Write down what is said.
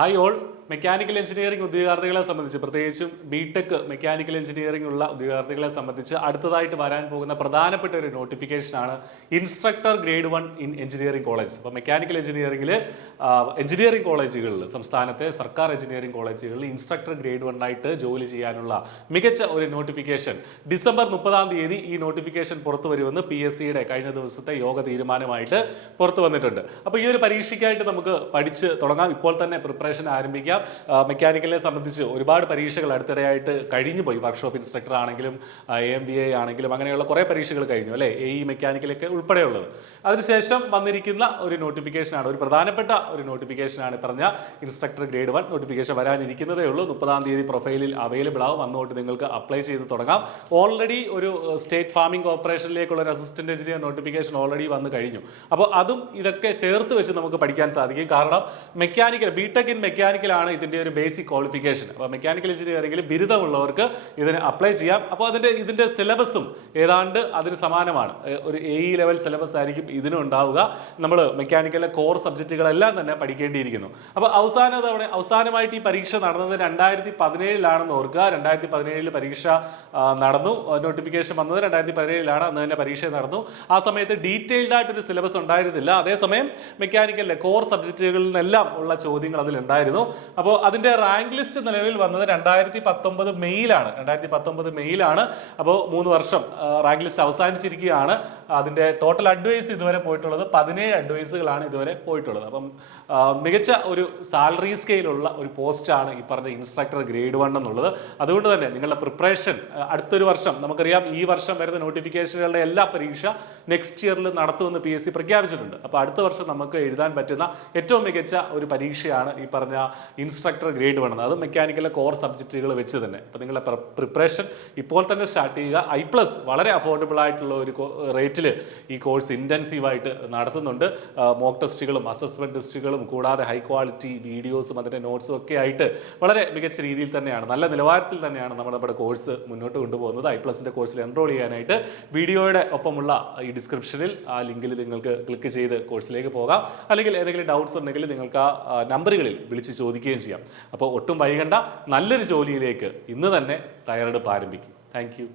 Hi all. Mechanical engineering ഉദ്യോഗാർത്ഥികളെ സംബന്ധിച്ച്, പ്രത്യേകിച്ചും BTech mechanical engineering ഉള്ള ഉദ്യോഗാർത്ഥികളെ സംബന്ധിച്ച് അടുത്തതായിട്ട് വരാൻ പോകുന്ന പ്രധാനപ്പെട്ട ഒരു നോട്ടിഫിക്കേഷനാണ് instructor grade 1 in engineering college. അപ്പോൾ മെക്കാനിക്കൽ എഞ്ചിനീയറിംഗിൽ എഞ്ചിനീയറിംഗ് കോളേജുകളിൽ, സംസ്ഥാനത്തെ സർക്കാർ എഞ്ചിനീയറിംഗ് കോളേജുകളിൽ ഇൻസ്ട്രക്ടർ ഗ്രേഡ് 1 ആയിട്ട് ജോലി ചെയ്യാനുള്ള മികച്ച ഒരു നോട്ടിഫിക്കേഷൻ ഡിസംബർ 30 ഈ നോട്ടിഫിക്കേഷൻ പുറത്തു വരുമെന്ന് PSCയുടെ കഴിഞ്ഞ ദിവസത്തെ യോഗ തീരുമാനമായിട്ട് പുറത്തു വന്നിട്ടുണ്ട്. അപ്പോൾ ഈ ഒരു പരീക്ഷയ്ക്കായിട്ട് നമുക്ക് പഠിച്ച് തുടങ്ങാം. ഇപ്പോൾ തന്നെ പ്രിപ്പറേഷൻ ആരംഭിക്കാം. മെക്കാനിക്കലിനെ സംബന്ധിച്ച് ഒരുപാട് പരീക്ഷകൾ അടുത്തിടെയായിട്ട് കഴിഞ്ഞു പോയി. വർക്ക്ഷോപ്പ് ഇൻസ്ട്രക്ടർ ആണെങ്കിലും AMVA ആണെങ്കിലും അങ്ങനെയുള്ള കുറേ പരീക്ഷകൾ കഴിഞ്ഞു അല്ലേ, AE മെക്കാനിക്കലൊക്കെ ഉൾപ്പെടെയുള്ളത്. അതിനുശേഷം വന്നിരിക്കുന്ന ഒരു നോട്ടിഫിക്കേഷനാണ്, ഒരു പ്രധാനപ്പെട്ട ഒരു നോട്ടിഫിക്കേഷനാണ് പറഞ്ഞ ഇൻസ്ട്രക്ടർ ഗ്രേഡ് 1 നോട്ടിഫിക്കേഷൻ. വരാനിരിക്കുന്നതേ ഉള്ളൂ. 30 പ്രൊഫൈലിൽ അവൈലബിൾ ആവും. അന്നോട്ട് നിങ്ങൾക്ക് അപ്ലൈ ചെയ്ത് തുടങ്ങാം. ഓൾറെഡി ഒരു സ്റ്റേറ്റ് ഫാമിംഗ് കോർപ്പറേഷനിലേക്കുള്ള ഒരു അസിസ്റ്റന്റ് എഞ്ചിനീയർ നോട്ടിഫിക്കേഷൻ ഓൾറെഡി വന്നു കഴിഞ്ഞു. അപ്പോൾ അതും ഇതൊക്കെ ചേർത്ത് വെച്ച് നമുക്ക് പഠിക്കാൻ സാധിക്കും. കാരണം മെക്കാനിക്കൽ, ബിടെക് ഇൻ മെക്കാനിക്കലാണ് ഇതിന്റെ ഒരു ബേസിക് ക്വാളിഫിക്കേഷൻ. അപ്പോൾ മെക്കാനിക്കൽ എഞ്ചിനീയറിംഗിൽ ബിരുദമുള്ളവർക്ക് ഇതിന് അപ്ലൈ ചെയ്യാം. അപ്പോൾ ഇതിന്റെ സിലബസും ഏതാണ്ട് അതിന് സമാനമാണ്. ഒരു AE ലെവൽ സിലബസ് ആയിരിക്കും ഇതിനും ഉണ്ടാവുക. നമ്മൾ മെക്കാനിക്കലിലെ കോർ സബ്ജക്റ്റുകളെല്ലാം തന്നെ പഠിക്കേണ്ടിയിരിക്കുന്നു. അപ്പോൾ അവസാനമായിട്ട് ഈ പരീക്ഷ നടന്നത് 2017 ഓർക്കുക. 2017 പരീക്ഷ നടന്നു. നോട്ടിഫിക്കേഷൻ വന്നത് 2017 അന്ന് തന്നെ പരീക്ഷ നടന്നു. ആ സമയത്ത് ഡീറ്റെയിൽഡ് ആയിട്ടൊരു സിലബസ് ഉണ്ടായിരുന്നില്ല. അതേസമയം മെക്കാനിക്കലിലെ കോർ സബ്ജക്റ്റുകളിൽ നിന്നെല്ലാം ഉള്ള ചോദ്യങ്ങൾ അതിലുണ്ടായിരുന്നു. അപ്പോൾ അതിന്റെ റാങ്ക് ലിസ്റ്റ് നിലവിൽ വന്നത് 2019 മെയ്യിലാണ്. അപ്പോൾ 3 വർഷം റാങ്ക് ലിസ്റ്റ് അവസാനിച്ചിരിക്കുകയാണ്. അതിന്റെ ടോട്ടൽ അഡ്വൈസ് ഇതുവരെ പോയിട്ടുള്ളത് 17 അഡ്വൈസുകളാണ് ഇതുവരെ പോയിട്ടുള്ളത്. അപ്പം മികച്ച ഒരു സാലറി സ്കെയിലുള്ള ഒരു പോസ്റ്റാണ് ഈ പറഞ്ഞ ഇൻസ്ട്രക്ടർ ഗ്രേഡ് 1 എന്നുള്ളത്. അതുകൊണ്ട് തന്നെ നിങ്ങളുടെ പ്രിപ്പറേഷൻ അടുത്തൊരു വർഷം, നമുക്കറിയാം ഈ വർഷം വരുന്ന നോട്ടിഫിക്കേഷനുകളുടെ എല്ലാ പരീക്ഷ നെക്സ്റ്റ് ഇയറിൽ നടത്തുമെന്ന് PSC പ്രഖ്യാപിച്ചിട്ടുണ്ട്. അപ്പോൾ അടുത്ത വർഷം നമുക്ക് എഴുതാൻ പറ്റുന്ന ഏറ്റവും മികച്ച ഒരു പരീക്ഷയാണ് ഈ പറഞ്ഞ ഇൻസ്ട്രക്ടർ ഗ്രേഡ് 1. അത് മെക്കാനിക്കലിലെ കോർ സബ്ജക്റ്റുകൾ വെച്ച് തന്നെ. അപ്പോൾ നിങ്ങളുടെ പ്രിപ്പറേഷൻ ഇപ്പോൾ തന്നെ സ്റ്റാർട്ട് ചെയ്യുക. I+ വളരെ അഫോർഡബിൾ ആയിട്ടുള്ള ഒരു റേറ്റിൽ ഈ കോഴ്സ് ഇൻറ്റൻസീവായിട്ട് നടത്തുന്നുണ്ട്. മോക്ക് ടെസ്റ്റുകളും അസസ്മെന്റ് ടെസ്റ്റുകളും കൂടാതെ ഹൈ ക്വാളിറ്റി വീഡിയോസും അതിന്റെ നോട്ട്സും ഒക്കെ ആയിട്ട് വളരെ മികച്ച രീതിയിൽ തന്നെയാണ്, നല്ല നിലവാരത്തിൽ തന്നെയാണ് നമ്മുടെ കോഴ്സ് മുന്നോട്ട് കൊണ്ടുപോകുന്നത്. I+ന്റെ കോഴ്സിൽ എൻറോൾ ചെയ്യാനായിട്ട് വീഡിയോയുടെ ഒപ്പമുള്ള ഈ ഡിസ്ക്രിപ്ഷനിൽ ആ ലിങ്കിൽ നിങ്ങൾക്ക് ക്ലിക്ക് ചെയ്ത് കോഴ്സിലേക്ക് പോകാം. അല്ലെങ്കിൽ ഏതെങ്കിലും ഡൗട്ട്സ് ഉണ്ടെങ്കിൽ നിങ്ങൾക്ക് ആ നമ്പറുകളിൽ വിളിച്ച് ചോദിക്കുകയും ചെയ്യാം. അപ്പോൾ ഒട്ടും വൈകണ്ട, നല്ലൊരു ജോലിയിലേക്ക് ഇന്ന് തന്നെ തയ്യാറെടുപ്പ് ആരംഭിക്കും. Thank you.